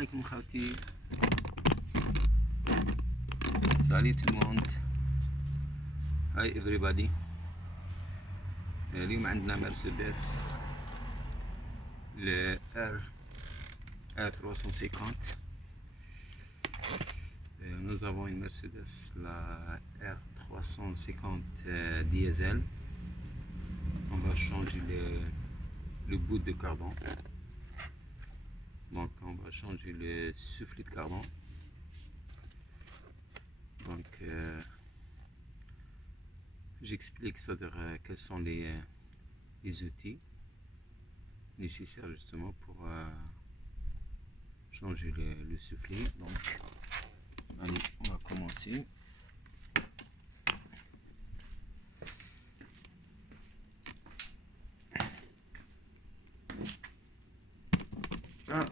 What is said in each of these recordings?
عليكم خوتي. Salut tout le monde. Hi everybody. اليوم عندنا مرسيدس ل R350. Nous avons une Mercedes, la R350 diesel. On va changer le bout de cardan. Donc on va changer le soufflet de cardan. Donc j'explique c'est-à-dire quels sont les outils nécessaires justement pour changer le soufflet. Donc allez, on va commencer. Là,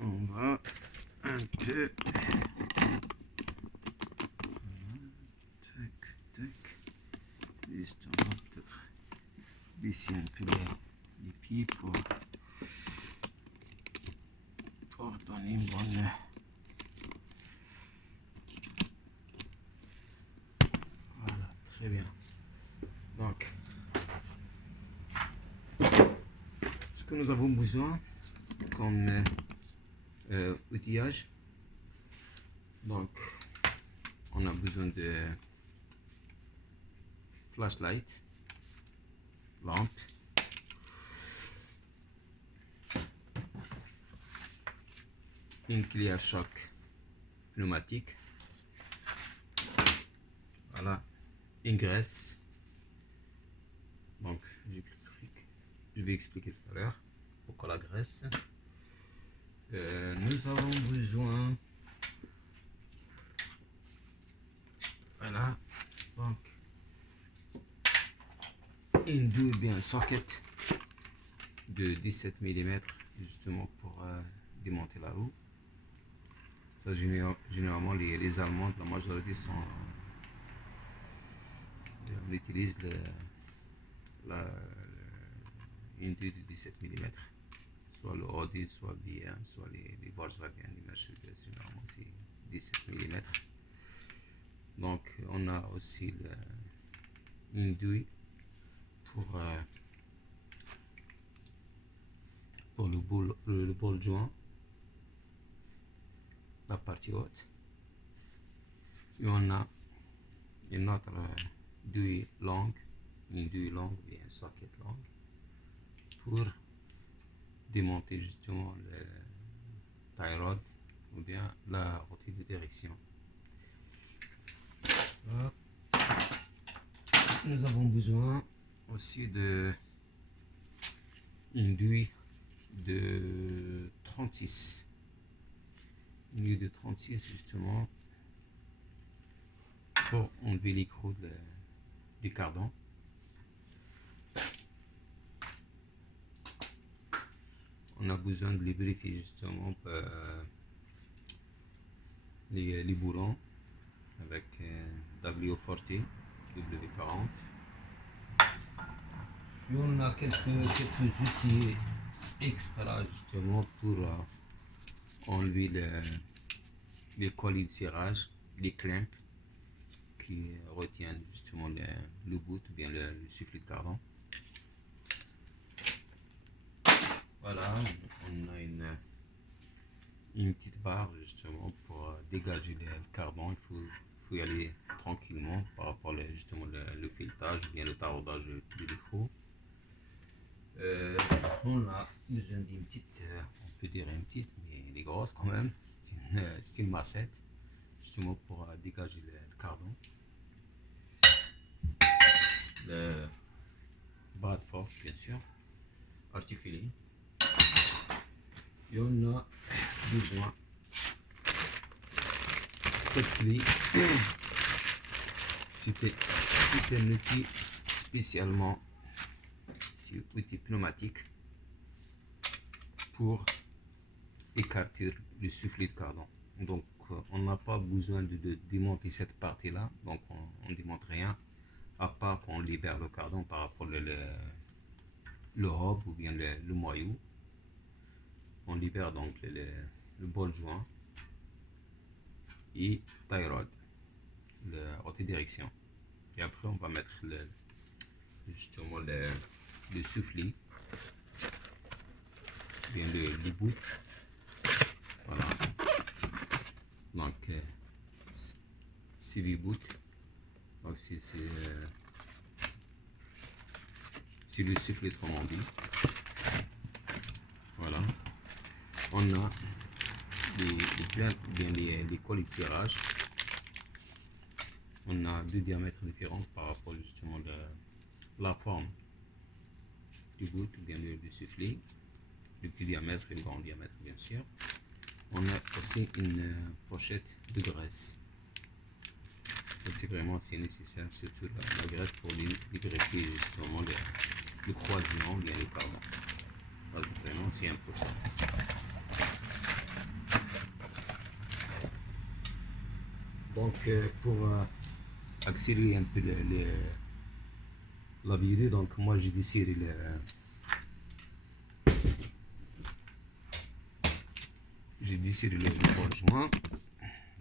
on va un peu juste on va peut-être baisser un peu les pieds pour donner une bonne voilà, très bien. Donc ce que nous avons besoin comme outillage, donc on a besoin de flashlight, lampe, une clé à choc pneumatique, voilà, une graisse. Donc je vais expliquer tout à l'heure pourquoi la graisse. Nous avons besoin, voilà, donc une douille bien socket de 17 mm justement pour démonter la roue. Ça généralement les Allemands, la majorité sont on utilise une douille de 17 mm, soit le Audi, soit le BM, soit les Volkswagen, les Mercedes, généralement c'est 17 mm. Donc on a aussi une douille pour le ball joint, la partie haute. Et on a une autre douille longue, une socket longue pour démonter justement le tie rod ou bien la roue de direction. Hop. Nous avons besoin aussi de une douille de 36, une douille de 36 justement pour enlever l'écrou du cardan. On a besoin de lubrifier justement les boulons avec W40, W40. Et on a quelques outils extra justement pour enlever les colis de serrage, les clamps qui retiennent justement le bout ou bien le soufflet de cardan. Voilà, on a une petite barre justement pour dégager le cardan. Il faut y aller tranquillement par rapport justement le filetage ou bien le taraudage de l'écrou. On a besoin d'une petite, on peut dire une petite, mais elle est grosse quand même. C'est une massette justement pour dégager le cardan. Le bras de force bien sûr, articulé. Et on a besoin cette clé. C'était un outil spécialement, c'est un outil pneumatique pour écarter le soufflet de cardan. Donc on n'a pas besoin de démonter cette partie là, donc on ne démonte rien à part qu'on libère le cardan par rapport le hub ou bien le moyeu. on libère donc le ball joint et tie rod, la haute direction. Et après, on va mettre justement le soufflet, bien le bout. Voilà. Donc, c'est le bout. Donc, c'est le soufflet, autrement dit. Voilà. On a les cols de tirage. On a deux diamètres différents par rapport justement à la forme du bout, bien du soufflet, le petit diamètre et le grand diamètre, bien sûr. On a aussi une pochette de graisse. C'est vraiment assez nécessaire, surtout la graisse pour greffer justement le croisement, bien les cordons. C'est vraiment c'est important. Donc pour accélérer un peu la vidéo, donc moi j'ai desserré le ball joint.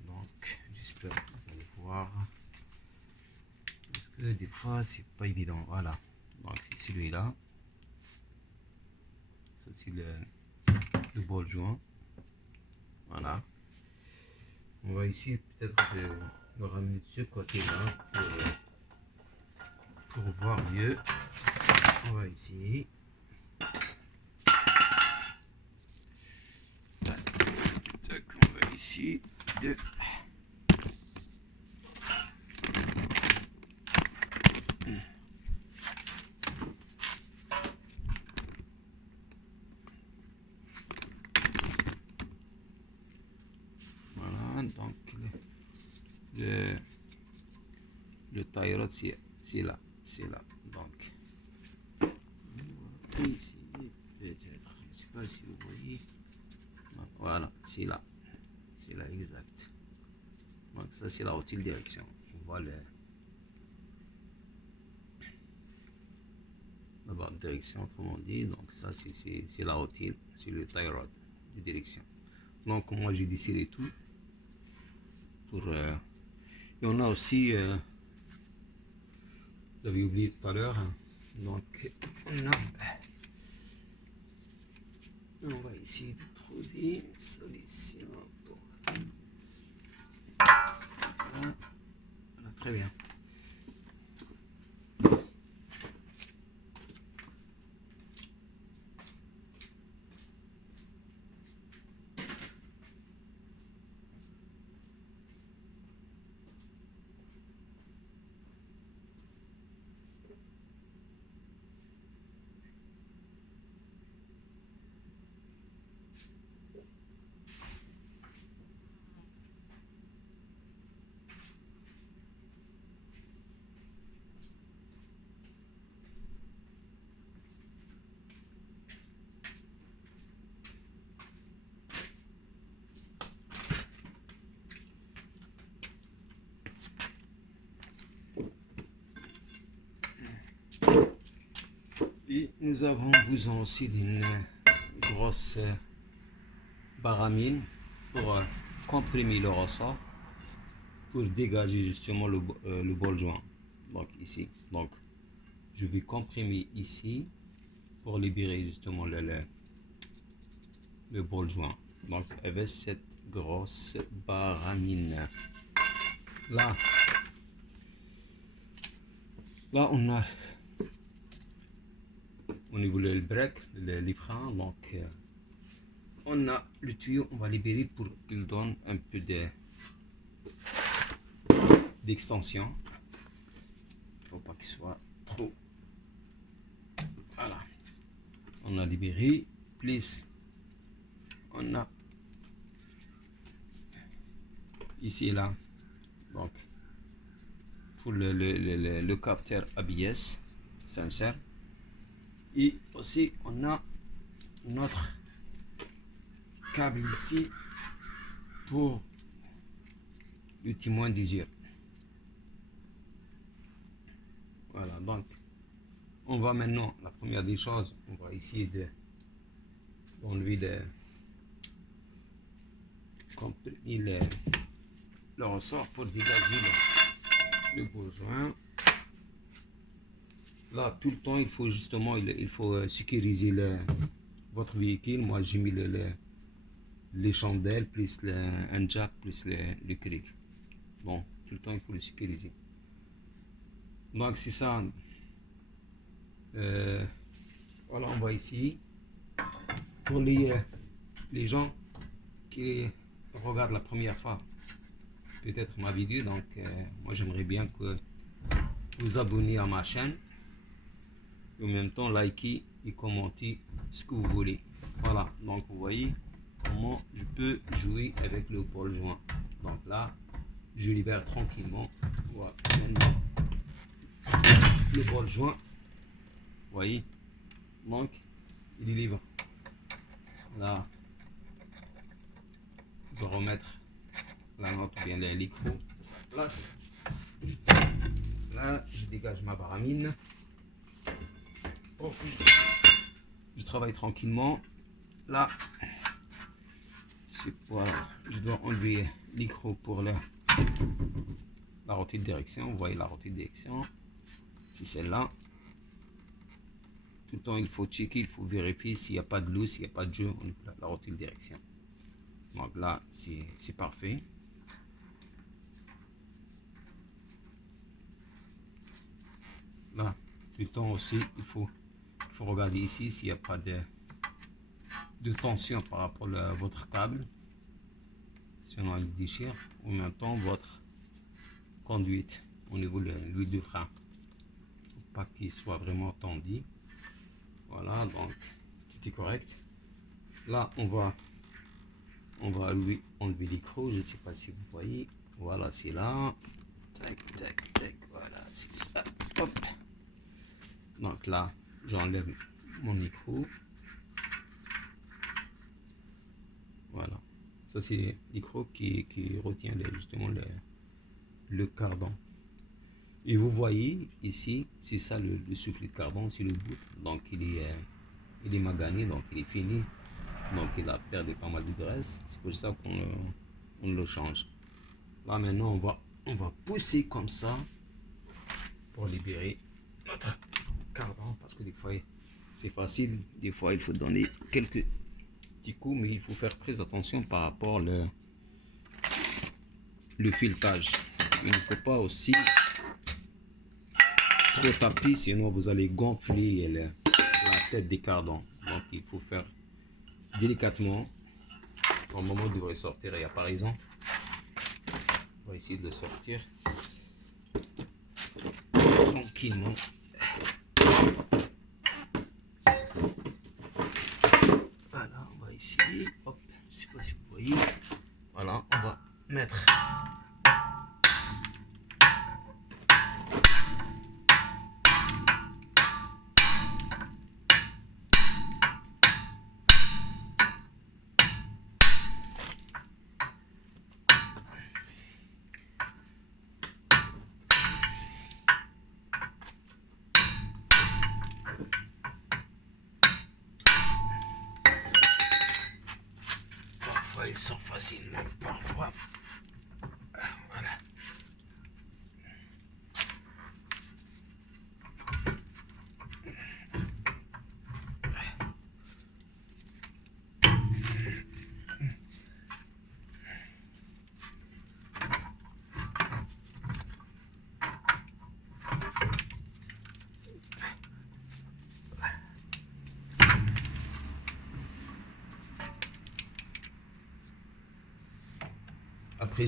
Donc j'espère que vous allez voir, parce que des fois c'est pas évident. Voilà, donc c'est celui-là, ça c'est le ball joint. Voilà, on va essayer peut-être de le ramener de ce côté-là pour voir mieux. On va essayer. On va essayer de donc le tie rod c'est là, donc ici peut-être, je ne sais pas si vous voyez, donc, voilà, c'est là exact. Donc ça c'est la haute direction, on voit la bonne direction, autrement dit. Donc ça c'est la haute, c'est le tie rod de direction. Donc moi j'ai desserré tout pour et on a aussi j'avais oublié tout à l'heure, donc on va essayer de trouver une solution pour... Voilà, très bien. Et nous avons besoin aussi d'une grosse baramine pour comprimer le ressort, pour dégager justement le ball joint. Donc ici, donc je vais comprimer ici pour libérer justement le ball joint. Donc avec cette grosse baramine là on a au niveau du break, les freins, donc on a le tuyau, on va libérer pour qu'il donne un peu d'extension. Il ne faut pas qu'il soit trop. Voilà, on a libéré. Plus on a ici et là, donc pour le capteur ABS sincère. Et aussi on a notre câble ici pour le témoin d'usure. Voilà, donc on va maintenant, la première des choses, on va essayer d'enlever on met le ressort pour dégager le besoin. Là, tout le temps, il faut justement sécuriser votre véhicule. Moi, j'ai mis les chandelles, plus un jack, plus le cric. Bon, tout le temps, il faut le sécuriser. Donc, c'est ça. Voilà, on voit ici. Pour les gens qui regardent la première fois, peut-être ma vidéo, donc moi, j'aimerais bien que vous abonnez à ma chaîne. Et en même temps, likez et commentez ce que vous voulez. Voilà, donc vous voyez comment je peux jouer avec le pôle joint. Donc là, je libère tranquillement. Voilà, maintenant, le pôle joint, vous voyez, donc il est libre. Là, je vais remettre la note ou bien l'électro à sa place. Là, je dégage ma baramine. Oh, je travaille tranquillement. Là, voilà, je dois enlever l'écrou pour la rotule de direction. Vous voyez la rotule de direction, c'est celle-là. Tout le temps, il faut checker, il faut vérifier s'il n'y a pas de lousse, s'il n'y a pas de jeu, la rotule de direction. Donc là, c'est parfait. Là, tout le temps aussi, il faut regarder ici s'il n'y a pas de tension par rapport à votre câble. Sinon, il déchire. En même temps, votre conduite au niveau de l'huile de frein. Pas qu'il soit vraiment tendu. Voilà, donc tout est correct. Là, on va enlever l'écrou. Je ne sais pas si vous voyez. Voilà, c'est là. Tac, tac, tac. Voilà, c'est ça. Hop. Donc là, j'enlève mon micro. Voilà. Ça, c'est le micro qui retient justement le cardan. Et vous voyez ici, c'est ça le soufflet de cardan, c'est le bout. Donc il est magané, donc il est fini. Donc il a perdu pas mal de graisse. C'est pour ça qu'on le change. Là maintenant on va pousser comme ça pour libérer notre cardan. Parce que des fois c'est facile, des fois il faut donner quelques petits coups, mais il faut faire très attention par rapport le filetage. Il ne faut pas aussi trop taper, sinon vous allez gonfler la tête des cardans. Donc il faut faire délicatement. Au moment où vous devrez sortir, il y a par exemple, on va essayer de le sortir tranquillement. Voilà, on va essayer. Hop, je sais pas si vous voyez. Voilà, on va mettre ils sont faciles, parfois. Voilà. Après,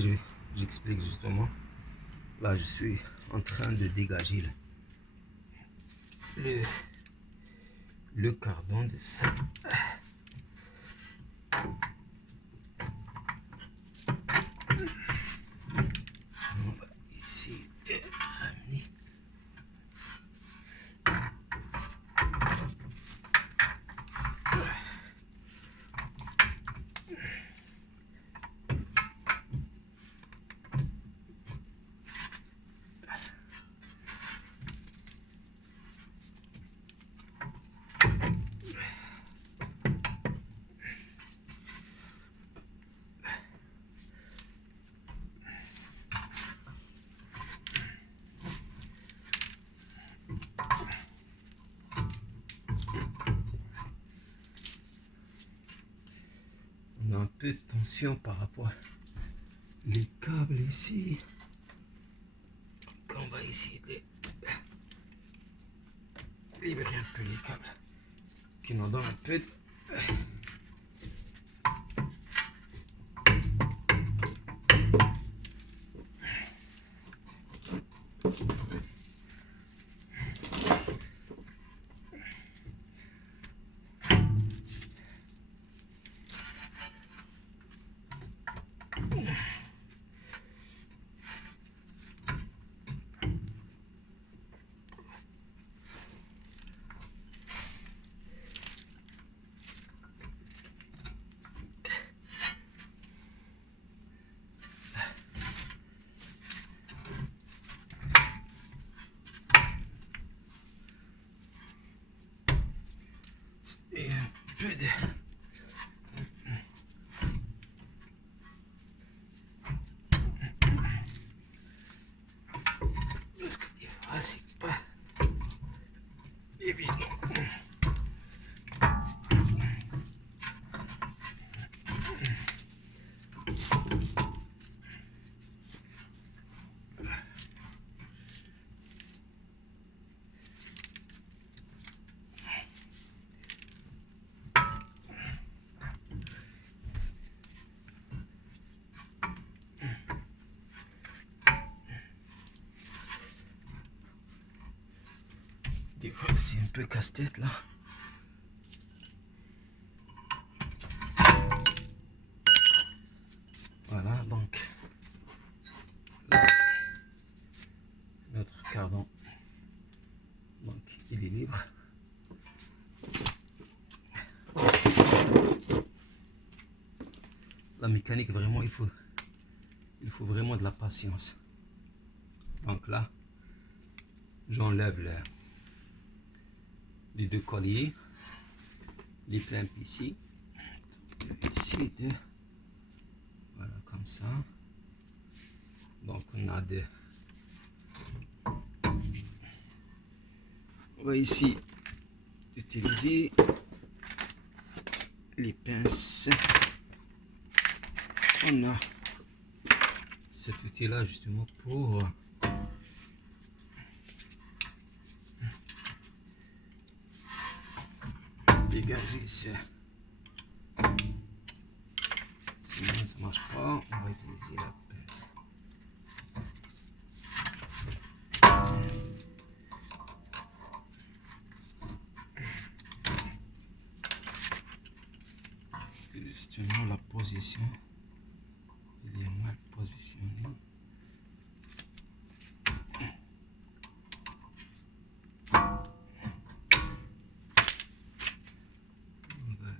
j'explique justement. Là, je suis en train de dégager le cardan de ça. On va essayer de ramener. attention par rapport les câbles ici. On va essayer de libérer un peu les câbles qui nous donnent un peu de... Et un peu de... Parce que des fois, c'est pas évident. Des fois, c'est un peu casse-tête là. Voilà, donc là, notre cardan, donc il est libre. La mécanique, vraiment, il faut vraiment de la patience. Donc là, j'enlève les deux colliers, les clamps ici, deux, voilà comme ça. Donc on a des, on va ici utiliser les pinces. On a cet outil là justement pour dégager ça. Sinon ça marche pas, on va utiliser la pince. Parce que justement la position, il est mal positionné. On va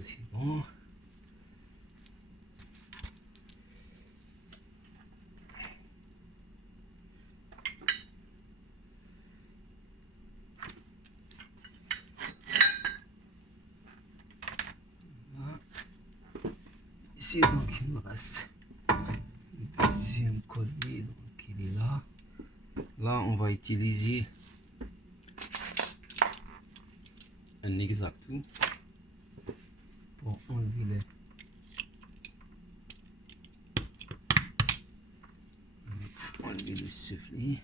ça c'est bon. Ici donc il me reste le deuxième collier, donc il est là. Là on va utiliser un X-Acto pour enlever le soufflet.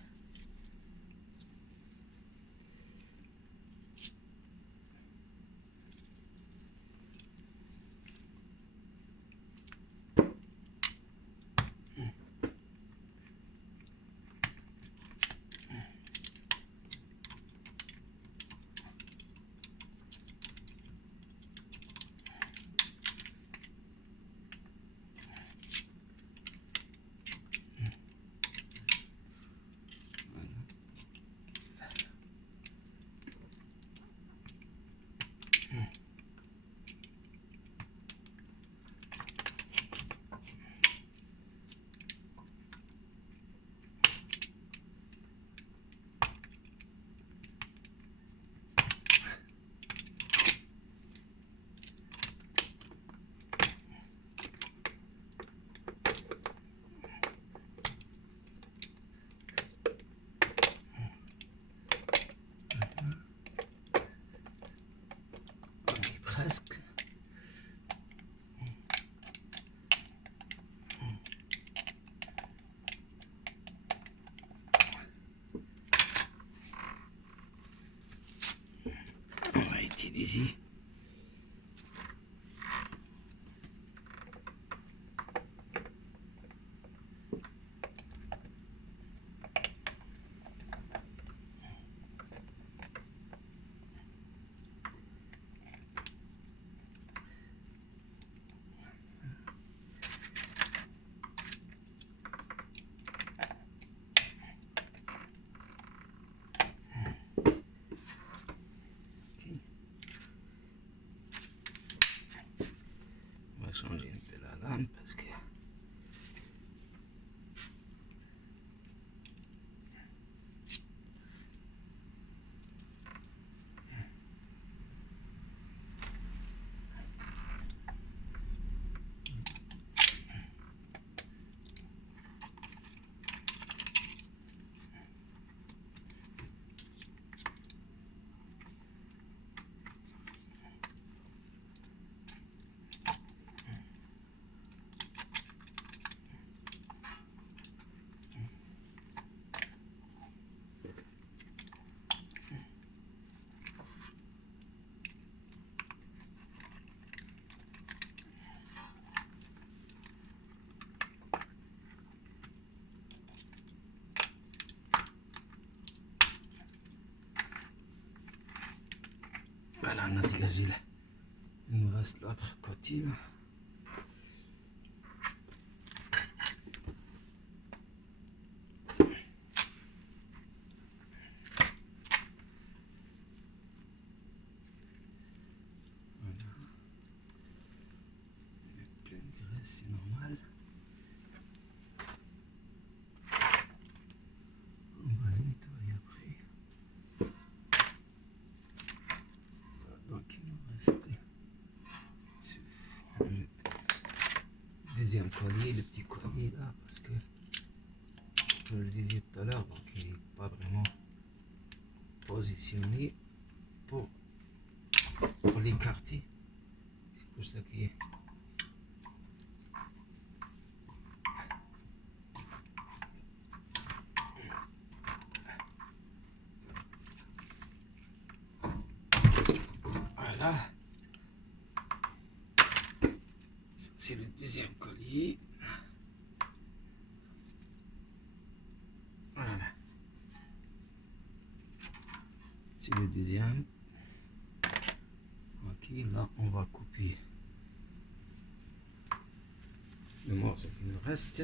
Presque. On va utiliser changer un peu la lame parce que voilà, on a dégagé là. Il nous reste l'autre côté là. C'est normal. On va le nettoyer après. Donc il nous reste le deuxième collier, le petit collier là, parce que comme je le disais tout à l'heure, donc il n'est pas vraiment positionné pour l'écarter. C'est pour ça qu'il est. Voilà. C'est le deuxième collier. Voilà. C'est le deuxième. Ok, là on va couper le morceau qui nous reste.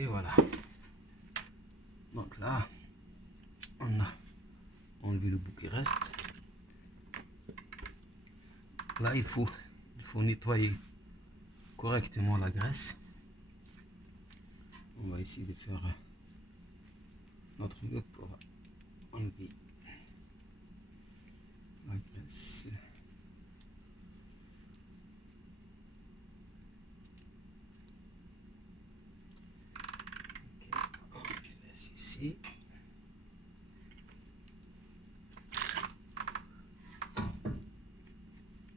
Et voilà. Donc là, on a enlevé le bout qui reste. Là, il faut nettoyer correctement la graisse. On va essayer de faire notre mieux pour enlever la graisse. On laisse ici.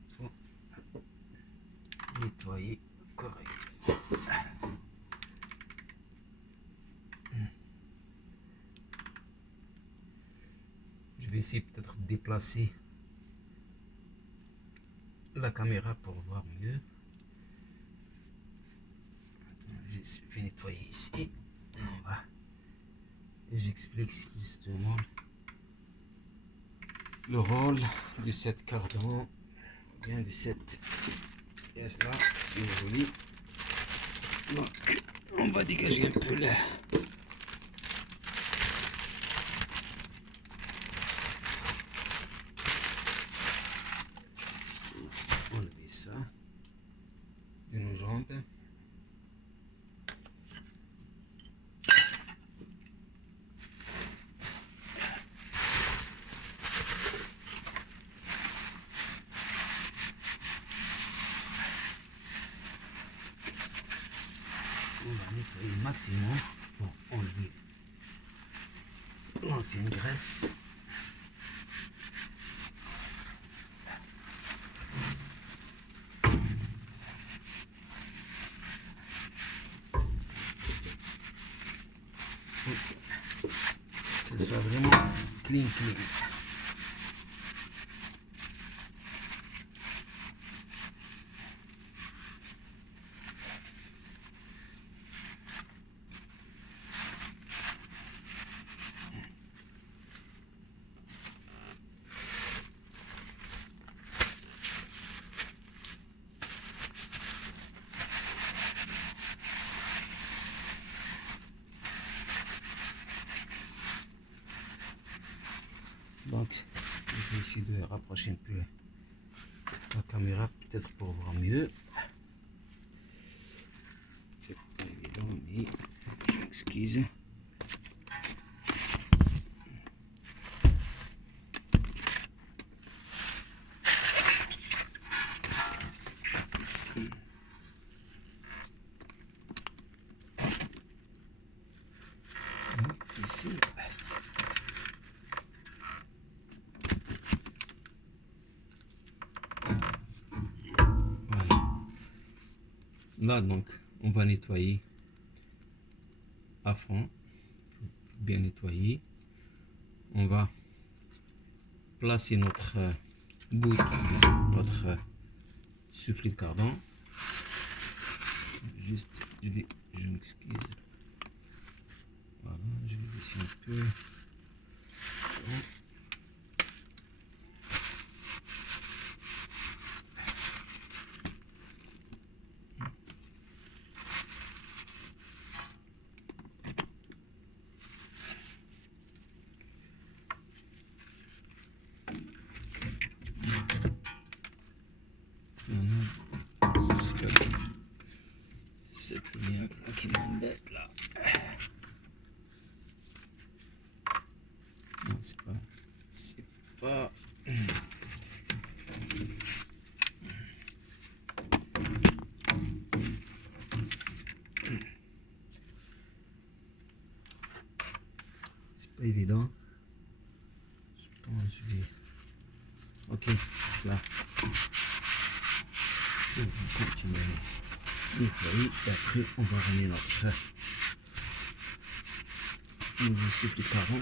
Il faut nettoyer correctement. Je vais essayer peut-être de déplacer la caméra pour voir mieux. Je vais nettoyer ici. On va. Et j'explique justement le rôle de cette cardan, bien de cette pièce là, c'est joli. Donc on va dégager un peu là. Enlever ça de nos jambes. On va nettoyer le maximum pour enlever l'ancienne graisse. Que ce soit vraiment clean. Donc, je vais essayer de rapprocher un peu la caméra, peut-être pour voir mieux. C'est pas évident, mais je m'excuse. Ici. Là, donc, on va nettoyer à fond, bien nettoyer. On va placer notre bout, notre soufflet de cardan. Juste, je m'excuse. Voilà, je vais baisser un peu. Cette lumière là qui m'embête là. Non, c'est pas. C'est pas. C'est pas évident. Je pense que je vais. Ok, là. On va continuer à nettoyer et après on va ramener notre nouveau souffle de cardan.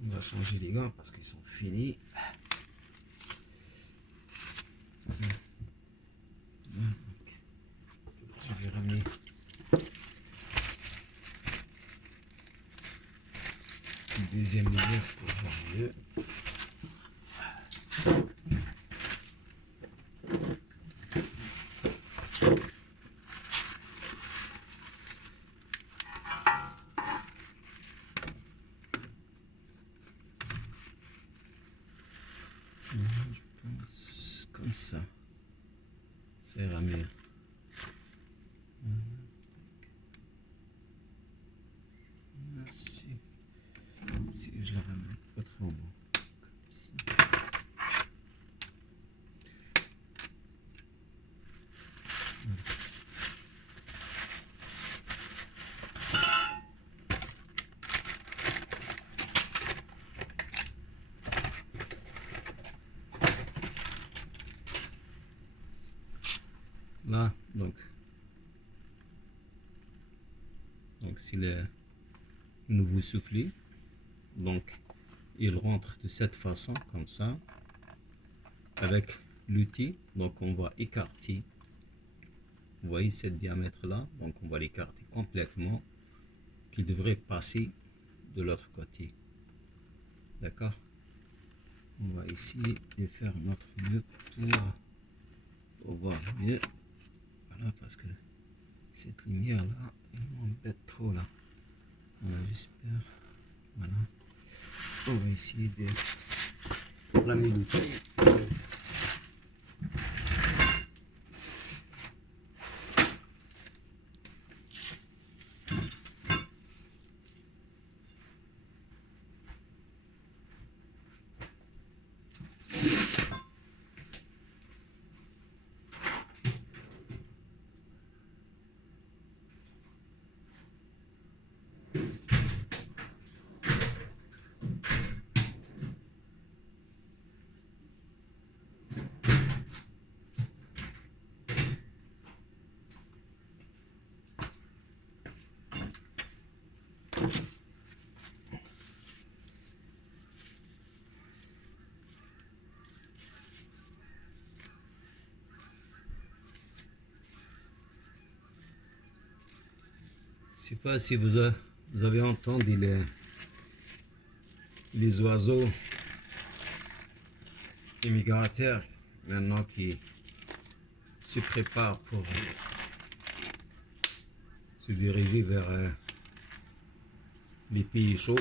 On va changer les gants parce qu'ils sont finis. Je vais ramener une deuxième lumière pour voir mieux. comme ça. Ça ira mieux. Si je la ramène pas trop bon. Comme ça. Là, donc c'est le nouveau soufflet. Donc il rentre de cette façon, comme ça, avec l'outil. Donc on va écarter, vous voyez ce diamètre là, donc on va l'écarter complètement, qui devrait passer de l'autre côté. D'accord, on va essayer de faire notre mieux pour voir mieux. Voilà, parce que cette lumière là, elle m'embête trop là. Voilà, j'espère. Voilà, on va essayer de ramener l'outil. Je sais pas si vous avez entendu les oiseaux immigrateurs maintenant qui se préparent pour se diriger vers les pays chauds.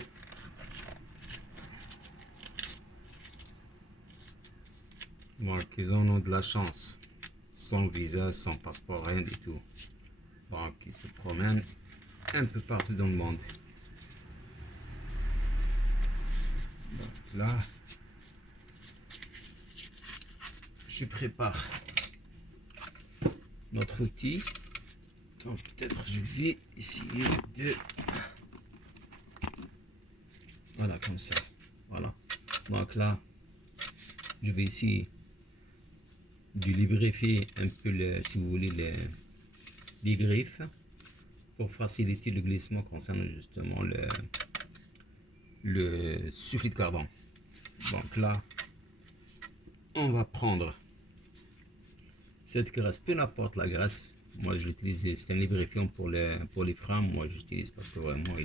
Donc ils en ont de la chance, sans visa, sans passeport, rien du tout. Donc ils se promènent un peu partout dans le monde. Donc là, je prépare notre outil. Donc peut-être je vais essayer de... Voilà, comme ça. Voilà. Donc là, je vais essayer de lubrifier un peu, si vous voulez, les griffes pour faciliter le glissement concernant justement le soufflet de carbone. Donc là, on va prendre cette graisse, peu n'importe la graisse. Moi je l'utilise, c'est un lubrifiant pour les freins. Moi j'utilise parce que vraiment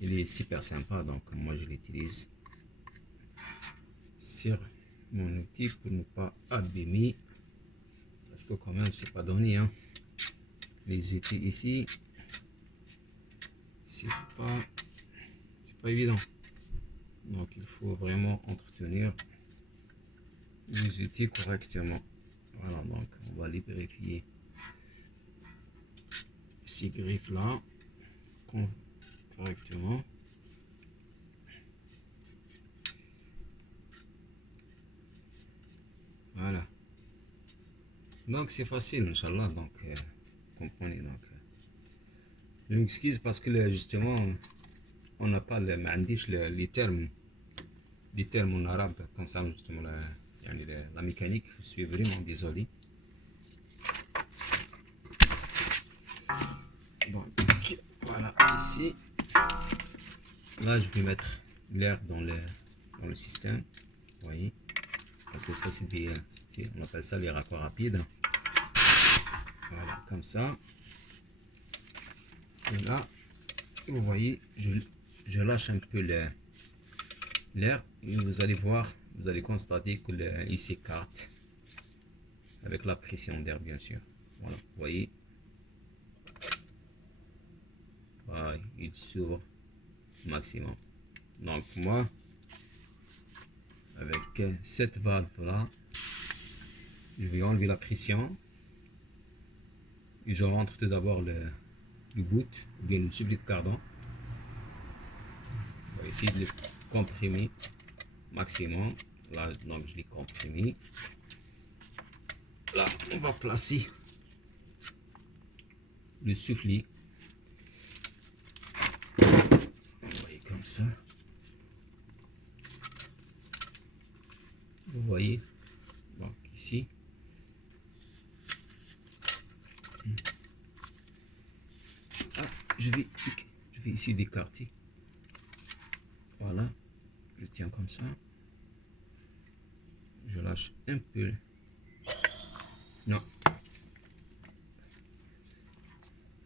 il est super sympa. Donc moi je l'utilise sur mon outil pour ne pas abîmer, parce que quand même c'est pas donné, hein. Les outils ici, c'est pas évident. Donc il faut vraiment entretenir les outils correctement. Voilà, donc on va les vérifier ces griffes là correctement. Voilà, donc c'est facile, Inch'Allah. Donc comprenez, donc je m'excuse parce que justement on n'a pas les termes en arabe concernant justement la mécanique. Je suis vraiment désolé. Donc voilà, ici là je vais mettre l'air dans le système, vous voyez, parce que ça c'est on appelle ça les raccords rapides. Voilà, comme ça. Et là vous voyez, je lâche un peu l'air et vous allez voir, vous allez constater que il s'écarte avec la pression d'air, bien sûr. Voilà, vous voyez, voilà, il s'ouvre au maximum. Donc moi, avec cette valve là, Je vais enlever la pression. Et je rentre tout d'abord le boot, ou bien le soufflet de cardan. On va essayer de le comprimer maximum. Là, donc je l'ai comprimé. Là, on va placer le soufflet. Vous voyez comme ça. Vous voyez, donc ici. Ah, je vais ici d'écarter. Voilà, je tiens comme ça. Je lâche un peu. Non.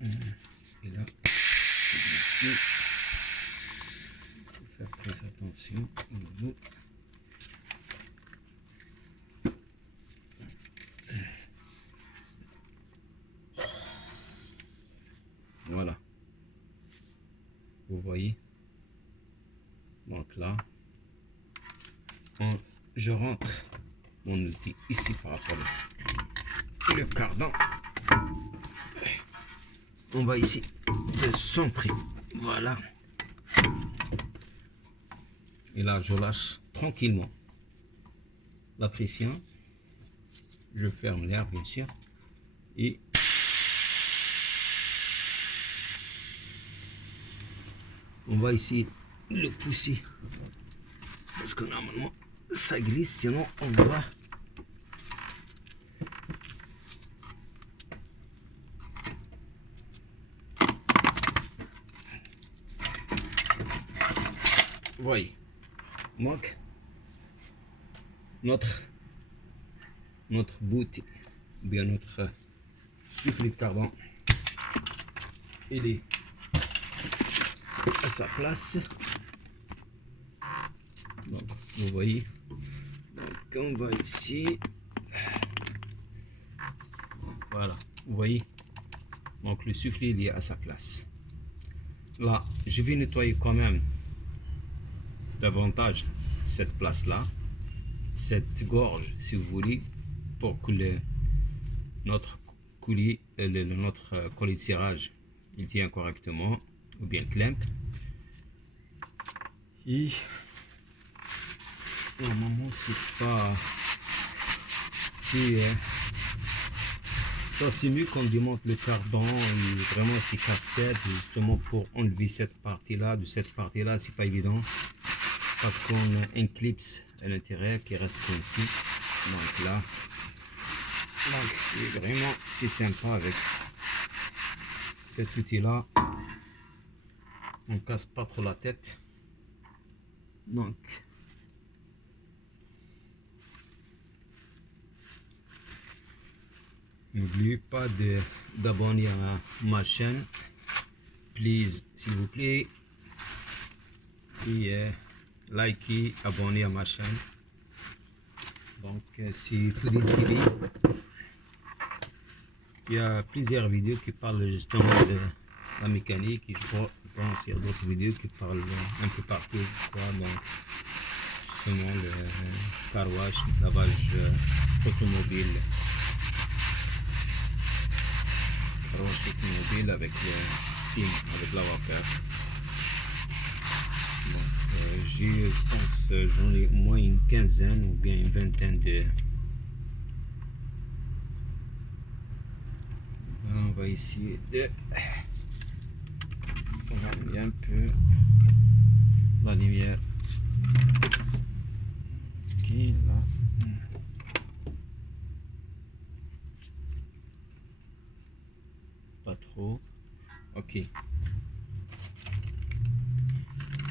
Et là, il faut faire très attention au niveau. Voilà. Vous voyez. Donc là, je rentre mon outil ici par rapport au le cardan. On va ici de centrer. Voilà. Et là, je lâche tranquillement la pression. Je ferme l'air, bien sûr. Et on va essayer de le pousser. Parce que normalement, ça glisse, sinon on va... Voyez, donc notre bout, bien notre soufflet de carbone, il est à sa place. Donc, vous voyez, donc on va ici, voilà, vous voyez, donc le soufflet il est à sa place. Là, je vais nettoyer quand même davantage cette place là, cette gorge si vous voulez, pour que notre coulis, notre collet de serrage il tient correctement, ou bien clamp. Et normalement c'est pas si ça c'est mieux qu'on démonte le cardan, vraiment c'est casse-tête justement pour enlever cette partie là. De cette partie là c'est pas évident parce qu'on a un clip à l'intérieur qui reste comme ici. Donc là, donc c'est vraiment c'est sympa avec cet outil là, on casse pas trop la tête. Donc n'oubliez pas d'abonner à ma chaîne, please, s'il vous plaît, et likez, abonnez à ma chaîne. Donc c'est Foodie TV. Il y a plusieurs vidéos qui parlent justement de la mécanique, et je pense qu'il y a d'autres vidéos qui parlent un peu partout, quoi. Donc justement le car wash, lavage automobile, avec le steam, avec la vapeur. Donc j'ai, je pense, j'en ai au moins une quinzaine ou bien une vingtaine de... On va essayer de ramener un peu la lumière. Ok, là. Pas trop. Ok.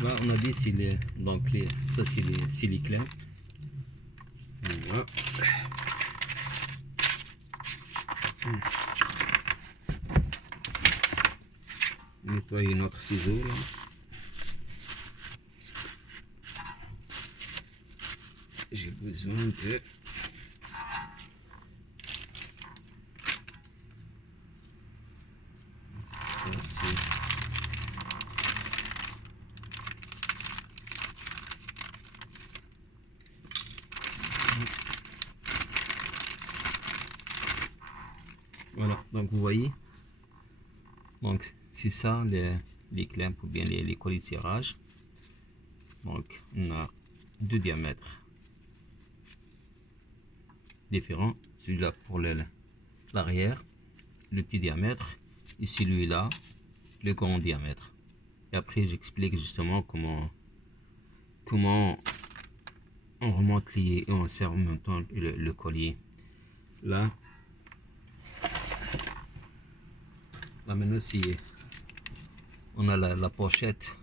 Là, on a dit c'est les, donc ça c'est les clamps. Voilà. Nettoyer notre ciseau là. J'ai besoin de ça, c'est Donc vous voyez, donc c'est ça les clamps ou bien les colis de serrage. Donc on a deux diamètres différents, celui-là pour l'arrière, le petit diamètre, et celui-là le grand diamètre. Et après j'explique justement comment on remonte et on serre en même temps le collier. Là maintenant aussi on a la pochette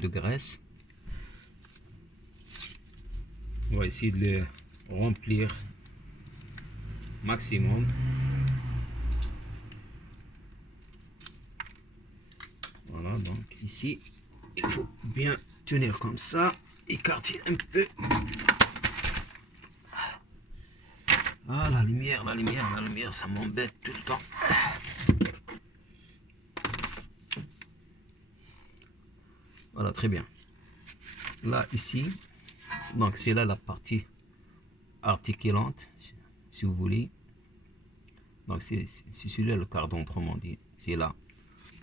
de graisse. On va essayer de le remplir maximum. Voilà, donc ici il faut bien tenir comme ça, écarter un peu. Ah, la lumière, ça m'embête tout le temps. Voilà, très bien. Là, ici, donc c'est là la partie articulante, si vous voulez. Donc c'est celui-là le cardon, autrement dit, c'est là.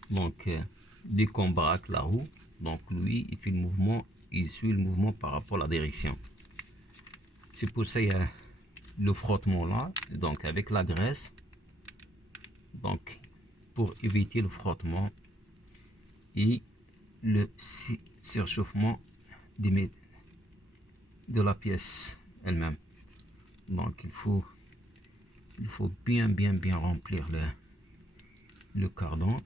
Donc dès qu'on braque la roue, donc lui, il fait le mouvement, il suit le mouvement par rapport à la direction. C'est pour ça il y a le frottement là, donc avec la graisse, donc pour éviter le frottement et le surchauffement de la pièce elle-même. Donc il faut bien remplir le cardon.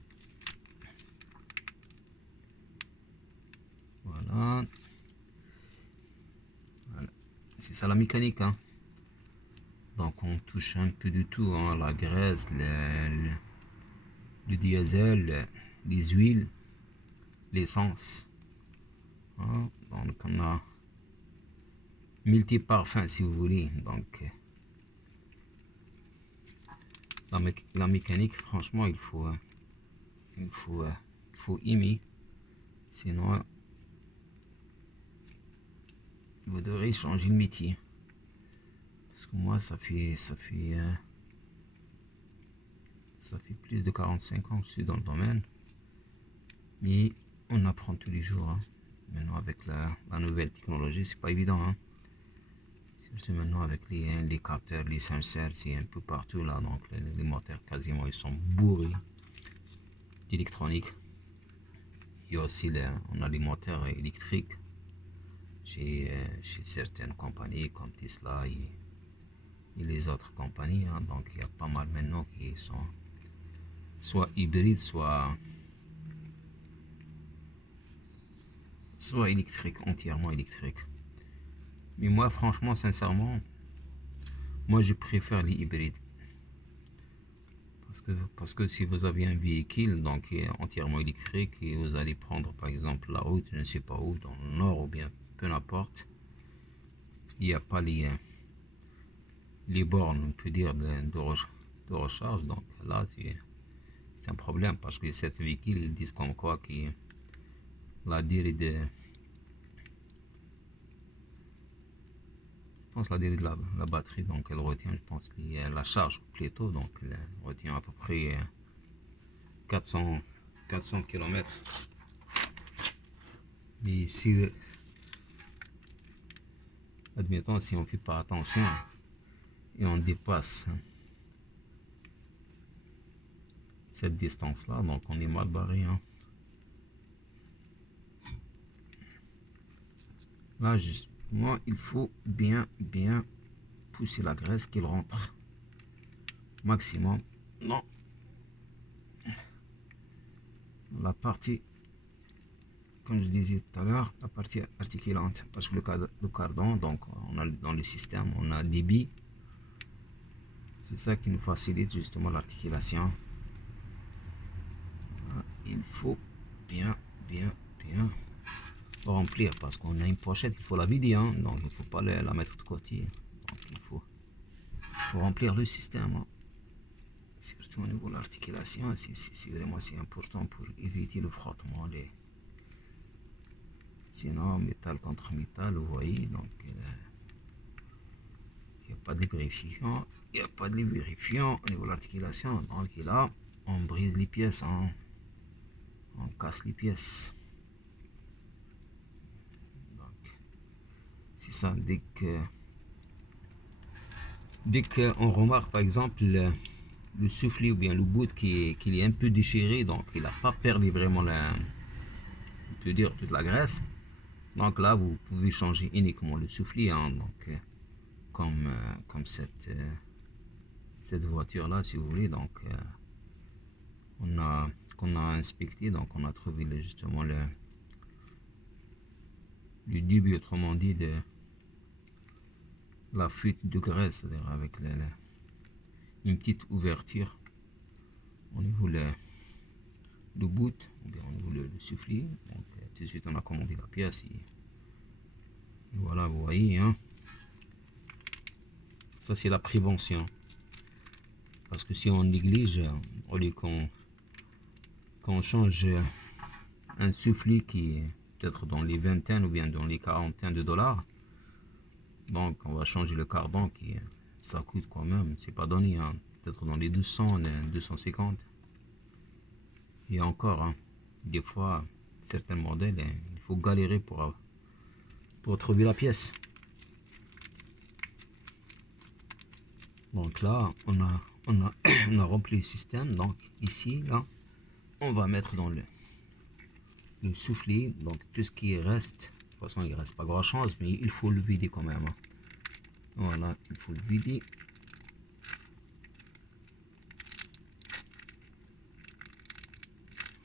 Voilà, c'est ça la mécanique, hein. Donc on touche un peu de tout, hein, la graisse, le diesel, les huiles, l'essence, hein. Donc on a multi-parfums si vous voulez. Donc la mécanique, franchement, il faut aimer, sinon vous devrez changer de métier. Parce que moi, ça fait plus de 45 ans que je suis dans le domaine. Mais on apprend tous les jours, hein. Maintenant, avec la nouvelle technologie, c'est pas évident, hein. Surtout maintenant avec les capteurs, les sensors, c'est un peu partout là. Donc les moteurs quasiment ils sont bourrés d'électronique. Il y a aussi on a les moteurs électriques chez certaines compagnies comme Tesla et les autres compagnies, hein. Donc il y a pas mal maintenant qui sont soit hybrides, soit électriques, entièrement électriques. Mais moi franchement, sincèrement, moi je préfère les hybrides. Parce que si vous avez un véhicule donc entièrement électrique et vous allez prendre par exemple la route, je ne sais pas où, dans le nord ou bien peu n'importe, il n'y a pas les bornes, on peut dire, de recharge. Donc là c'est un problème parce que cet véhicule, ils disent comme quoi que la durée de la batterie, donc elle retient, je pense, la charge plutôt, donc elle retient à peu près 400 km. Mais si, admettons, si on ne fait pas attention et on dépasse cette distance là, donc on est mal barré, hein. Là justement il faut bien pousser la graisse qu'il rentre maximum dans la partie, comme je disais tout à l'heure, la partie articulante, parce que le cardon, donc on a dans le système, on a des billes, c'est ça qui nous facilite justement l'articulation. Il faut bien remplir parce qu'on a une pochette, il faut la vider, hein, donc il ne faut pas la mettre de côté. Donc il faut remplir le système, hein. Surtout au niveau de l'articulation, c'est vraiment important pour éviter le frottement. Sinon, métal contre métal, vous voyez, donc il n'y a pas de lubrifiant. Il n'y a pas de lubrifiant au niveau de l'articulation. Donc et là, on brise les pièces, hein. On casse les pièces. C'est ça, dès qu'on remarque par exemple le soufflet ou bien le bout qui est un peu déchiré, donc il n'a pas perdu vraiment on peut dire toute la graisse, donc là vous pouvez changer uniquement le soufflet, hein, donc comme cette voiture là, si vous voulez. Donc qu'on a inspecté, donc on a trouvé justement le début, autrement dit, de la fuite de graisse, c'est-à-dire avec une petite ouverture au niveau le bout, ou bien au niveau le soufflet. Donc tout de suite on a commandé la pièce et voilà, vous voyez, hein. Ça c'est la prévention, parce que si on néglige, au lieu qu'on change un soufflet qui est peut-être dans les vingtaines ou bien dans les quarantaines de dollars, donc on va changer le cardan qui ça coûte quand même, c'est pas donné, hein, peut-être dans les 200, 250. Et encore, hein, des fois certains modèles, hein, il faut galérer pour trouver la pièce. Donc là on a on a rempli le système. Donc ici là on va mettre dans le soufflet, donc tout ce qui reste. De toute façon il reste pas grand chose, mais il faut le vider quand même, hein. Voilà, il faut le vider.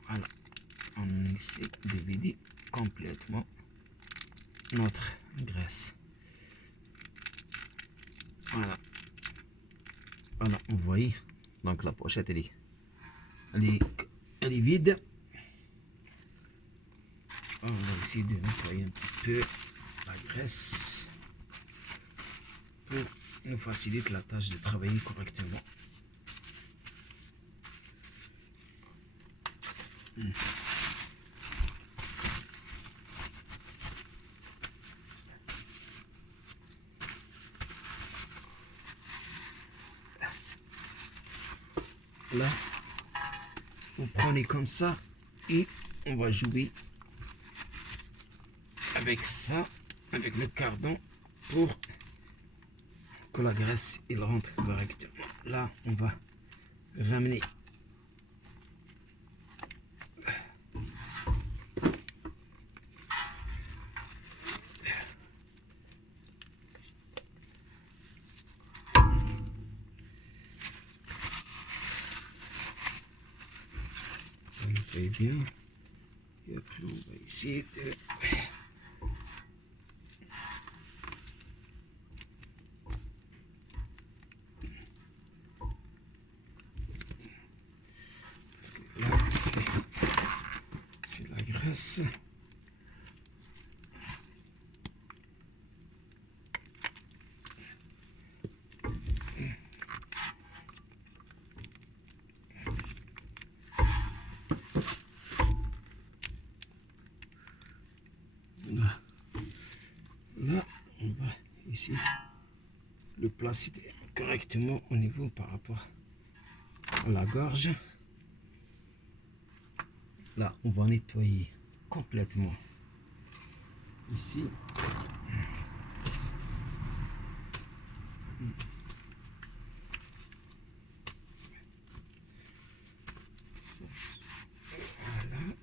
Voilà, on essaie de vider complètement notre graisse. Voilà, voilà, vous voyez, donc la pochette elle est vide. On va essayer de nettoyer un petit peu la graisse pour nous faciliter la tâche de travailler correctement. Là, vous prenez comme ça et on va jouer avec ça, avec le cardan, pour que la graisse il rentre correctement. Là, on va ramener bien, et après on va essayer de parce que là c'est la graisse. Là, on va ici le placer correctement au niveau par rapport à la gorge. Là, on va nettoyer complètement ici. Voilà.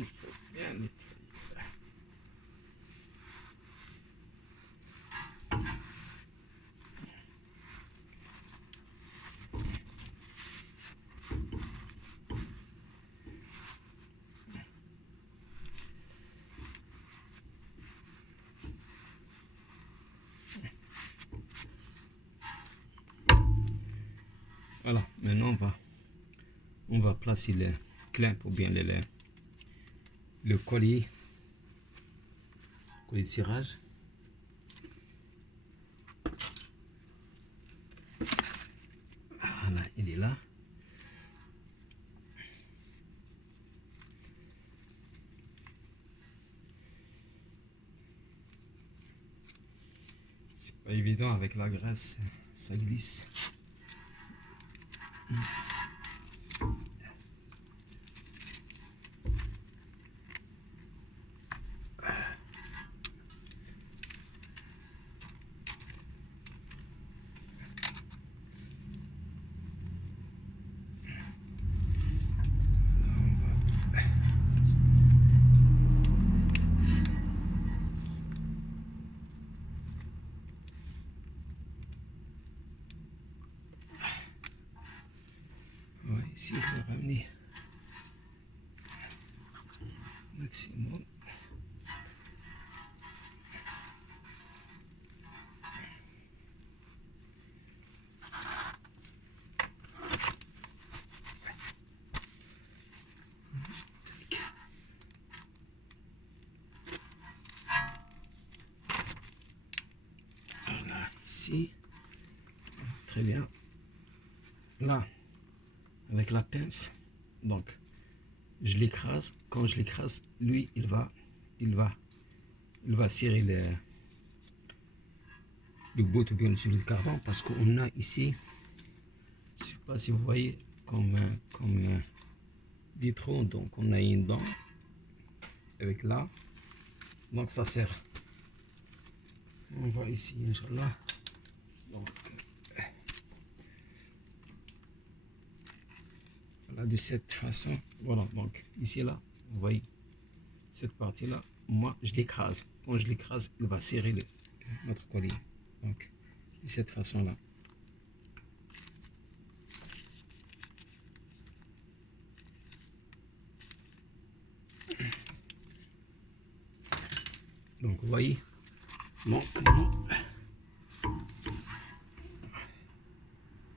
Il faut bien nettoyer. Voilà, maintenant on va placer le clamp ou bien le collier de cirage. là. C'est pas évident avec la graisse, ça glisse. On va essayer de le ramener maximum. Voilà, ici. Très bien. Là, avec la pince, donc je l'écrase. Quand je l'écrase, lui il va serrer le bout ou bien sur le carbone, parce qu'on a ici, je sais pas si vous voyez, comme vitraux, donc on a une dent avec là, donc ça sert. On va ici, Inch'Allah. Donc voilà, de cette façon, voilà. Donc ici là, vous voyez cette partie là, moi je l'écrase. Quand je l'écrase, il va serrer notre collier. Donc de cette façon là. Donc vous voyez, donc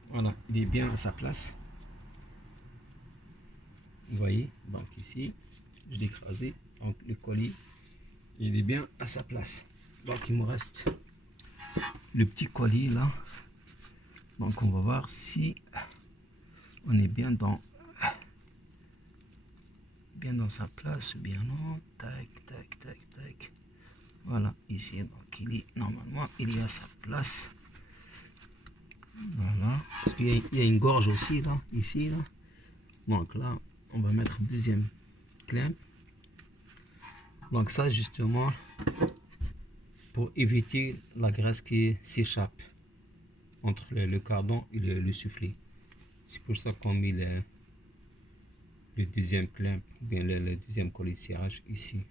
voilà, il est bien à sa place. Vous voyez, donc ici, je l'ai écrasé, donc le colis, il est bien à sa place. Donc il me reste le petit colis là. Donc on va voir si on est bien dans sa place ou bien non. Tac, tac, tac, tac. Voilà, ici, donc il est normalement, il est à sa place. Voilà, parce qu'il y a une gorge aussi là, ici là. Donc là, on va mettre deuxième clamp. Donc ça justement pour éviter la graisse qui s'échappe entre le cardon et le soufflet. C'est pour ça qu'on met le deuxième clamp, bien le deuxième collet de serrage ici.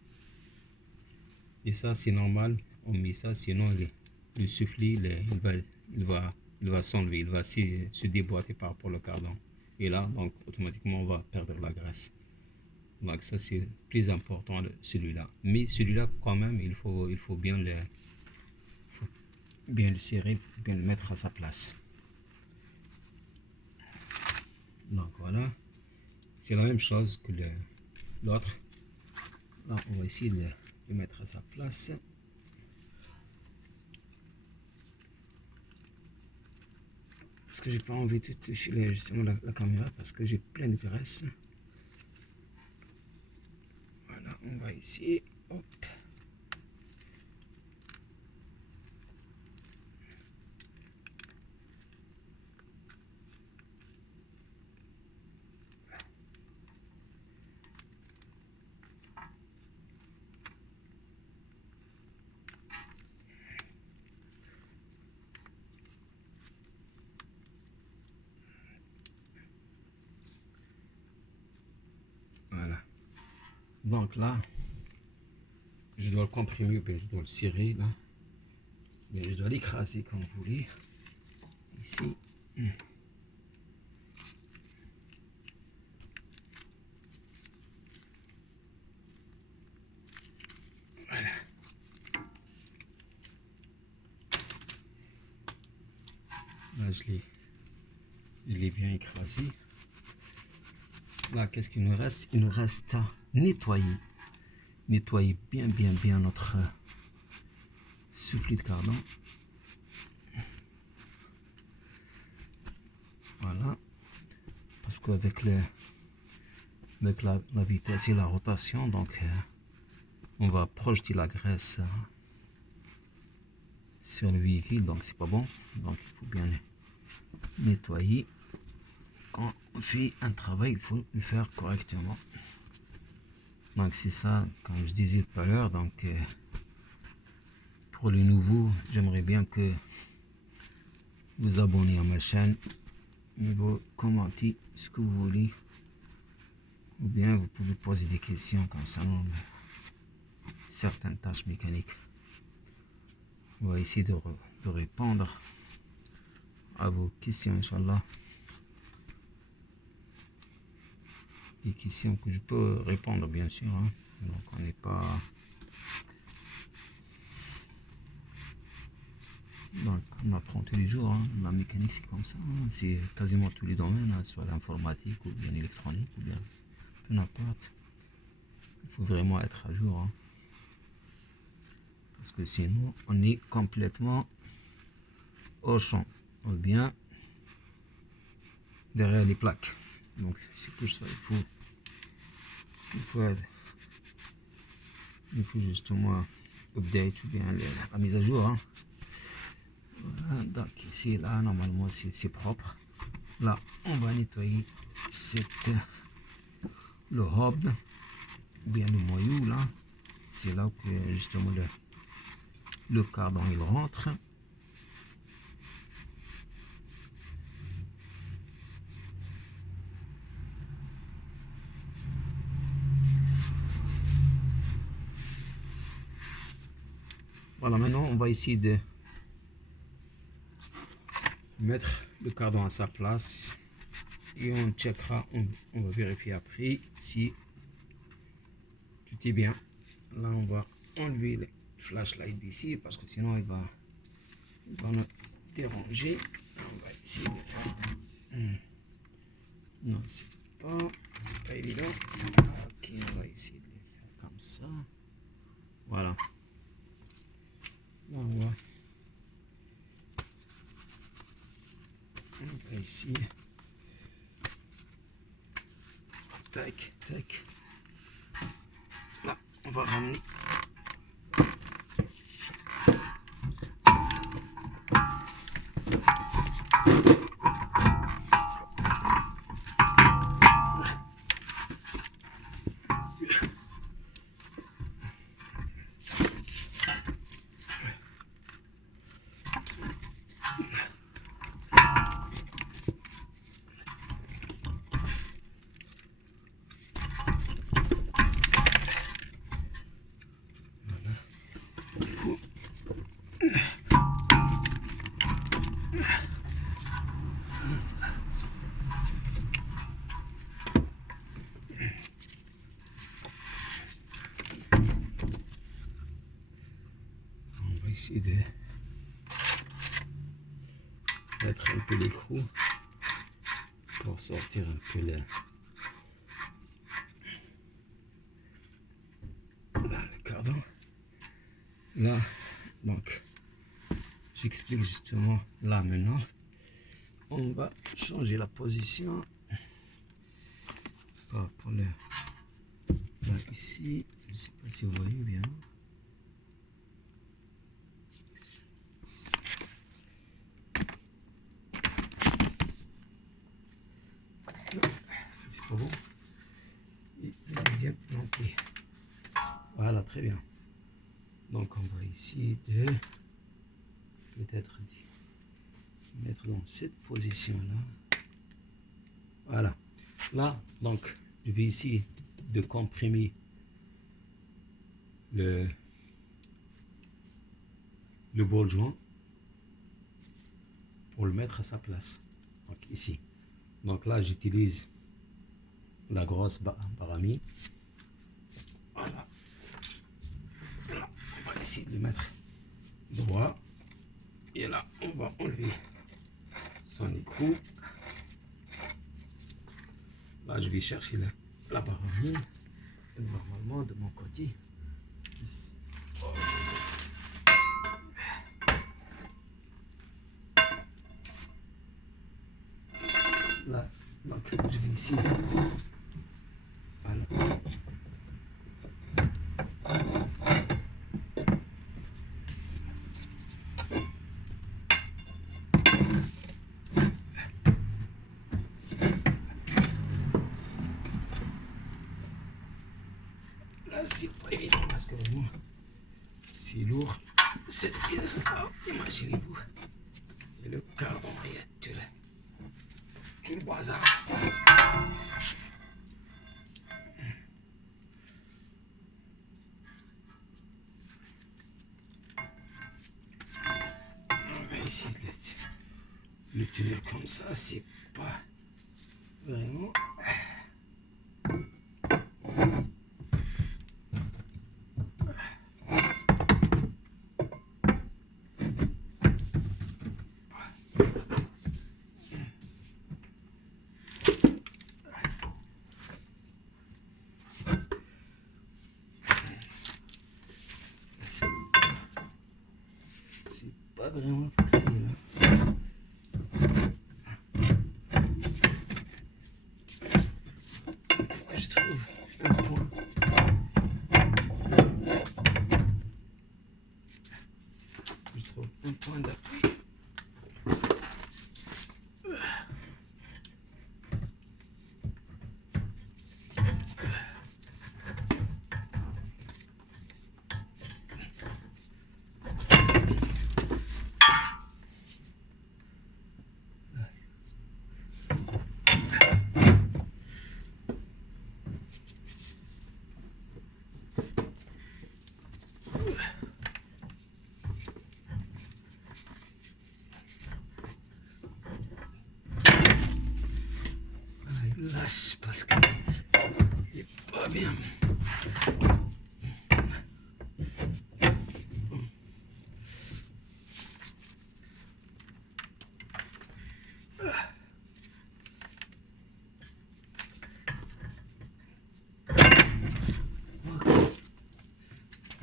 Et ça c'est normal, on met ça, sinon le soufflet il va s'enlever, il va se déboîter par rapport au cardon. Et là, donc automatiquement on va perdre la graisse. Donc ça c'est plus important celui-là. Mais celui-là quand même il faut bien le serrer, bien le mettre à sa place. Donc voilà, c'est la même chose que l'autre. Là on va essayer de le mettre à sa place. Parce que j'ai pas envie de toucher justement la caméra parce que j'ai plein de graisse. Voilà, on va essayer. Hop. Voilà. Donc là, je dois le comprimer, je dois le serrer là. Mais je dois l'écraser comme vous voulez. Ici. Voilà. Là, je l'ai bien écrasé. Là, qu'est-ce qu'il nous reste? Il nous reste à nettoyer. Nettoyer bien notre soufflet de cardon. Voilà. parce qu'avec la vitesse et la rotation, donc on va projeter la graisse sur le véhicule, donc c'est pas bon. Donc il faut bien nettoyer. Quand on fait un travail, il faut le faire correctement. Donc c'est ça, comme je disais tout à l'heure. Donc pour les nouveaux, j'aimerais bien que vous abonnez à ma chaîne et vous commentez ce que vous voulez, ou bien vous pouvez poser des questions concernant certaines tâches mécaniques. On va essayer de répondre à vos questions, Inch'Allah. Des questions que je peux répondre, bien sûr. Hein. Donc on n'est pas... Donc on apprend tous les jours. Hein. La mécanique, c'est comme ça. Hein. C'est quasiment tous les domaines, hein, soit l'informatique ou bien l'électronique, ou bien peu n'importe. Il faut vraiment être à jour. Hein. Parce que sinon, on est complètement au champ. Ou bien derrière les plaques. Donc c'est pour ça, il faut justement update ou bien la mise à jour. Hein. Voilà, donc ici, là, normalement, c'est propre. Là, on va nettoyer le hub, bien le moyeu, là. C'est là que justement le cardan il rentre. Voilà, maintenant on va essayer de mettre le cardan à sa place et on checkera, on va vérifier après si tout est bien. Là on va enlever le flashlight d'ici parce que sinon il va nous déranger. On va essayer de faire... Non, c'est pas évident. Ok, on va essayer de les faire comme ça. Voilà. Là, on va ici. Tac, tac. Là, on va ramener. Essayer de mettre un peu l'écrou pour sortir un peu le cardan. Là, donc, j'explique justement là maintenant. On va changer la position pour le là, ici. Je ne sais pas si vous voyez bien. C'est pas bon. Et la deuxième non plus. Voilà, très bien. Donc on va essayer de peut-être mettre dans cette position là. Voilà. Là, donc je vais essayer de comprimer le ball joint pour le mettre à sa place. Donc ici. Donc là, j'utilise la grosse baramie. Voilà. Là, on va essayer de le mettre droit. Et là, on va enlever son écrou. Là, je vais chercher la baramie. Normalement, de mon côté. Ici. Là, Donc je vais ici. Voilà. Là c'est pas évident parce que vraiment c'est lourd cette pièce là, imaginez-vous. Et le carbone, il y a tout le bazar. On va essayer de le tenir comme ça, c'est pas vraiment. C'est pas vraiment facile. Faut que je trouve un point. Je trouve un point d'appui. Il lâche parce qu'il est pas bien.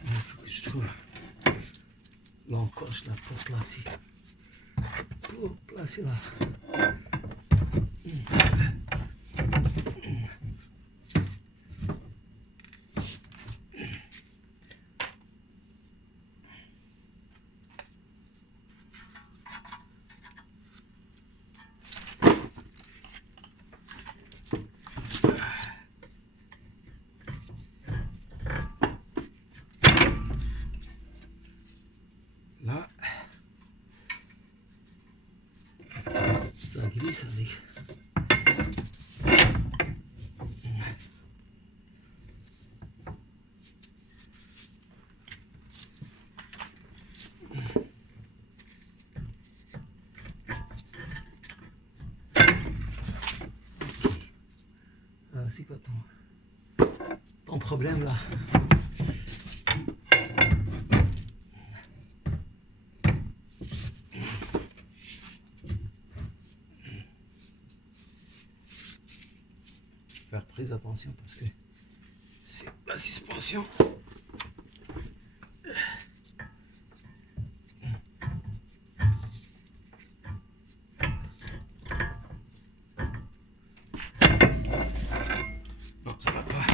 Il faut que je trouve l'encoche là pour placer. Pour placer là. Là, ça glisse avec. C'est quoi ton problème là? Faire très attention parce que c'est la suspension. Non, ça va pas.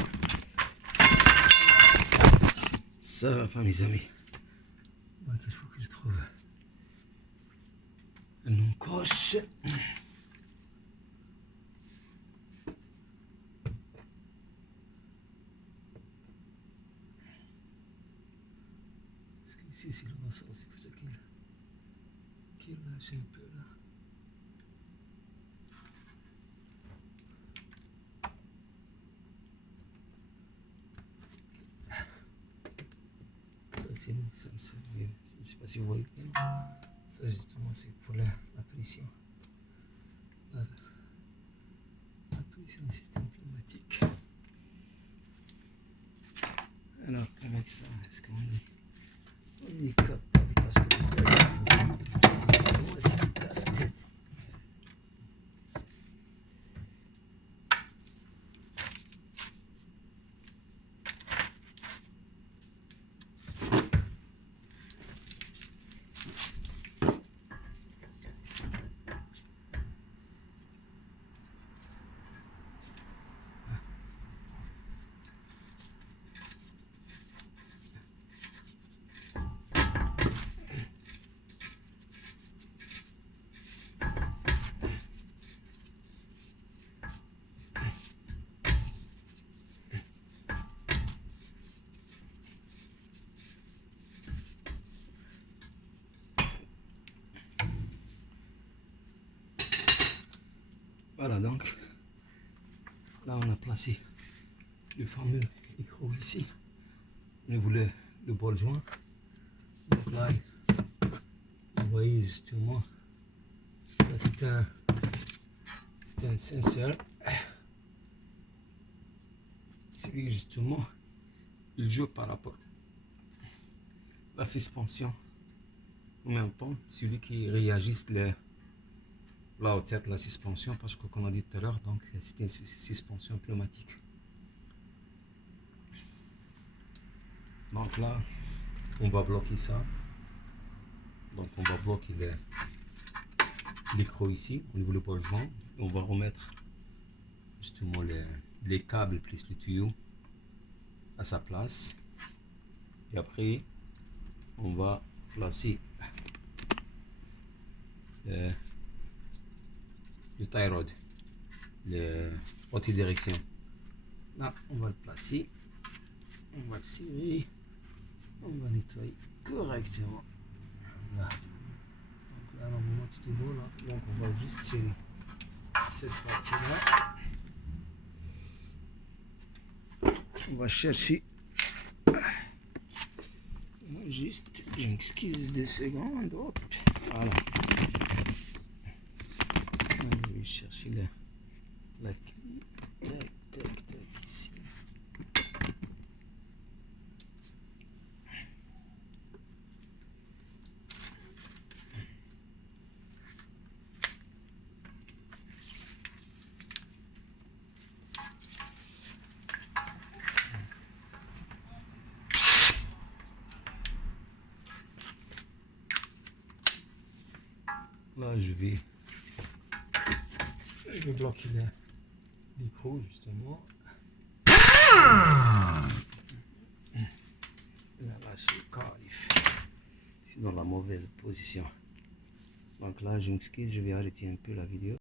Ça va pas, mes amis. Donc il faut que je trouve un encoche. Parce que ici c'est le ressort, c'est pour ça qu'il lâche un peu là. Ça c'est je ne sais pas si vous voyez. Ça justement c'est pour la pression. La pression du système pneumatique. Alors avec ça, est-ce qu'on est capable parce que c'est un casse-tête. Voilà, donc là on a placé le fameux micro ici au niveau le bol joint. Donc là, vous voyez justement, c'est un senseur. Celui justement, il joue par rapport à la suspension. En même temps, celui qui réagit la hauteur de la suspension, parce que comme on a dit tout à l'heure, donc c'est une suspension pneumatique. Donc là, on va bloquer ça. Donc on va bloquer l'écrou ici, au niveau du bol joint. On va remettre justement les câbles plus le tuyau à sa place. Et après, on va placer le tie rod, le haute direction. Là, on va le placer, on va le serrer, on va nettoyer correctement. Là. Donc là, normalement, tout est bon là. Donc on va juste serrer cette partie-là. On va chercher. Juste, je m'excuse 2 secondes. Hop, voilà. Je vais chercher la clé. Tac, tac, tac, ici. Là, je vais bloquer l'écrou justement. Là, c'est le calif. C'est dans la mauvaise position. Donc là, je m'excuse, je vais arrêter un peu la vidéo.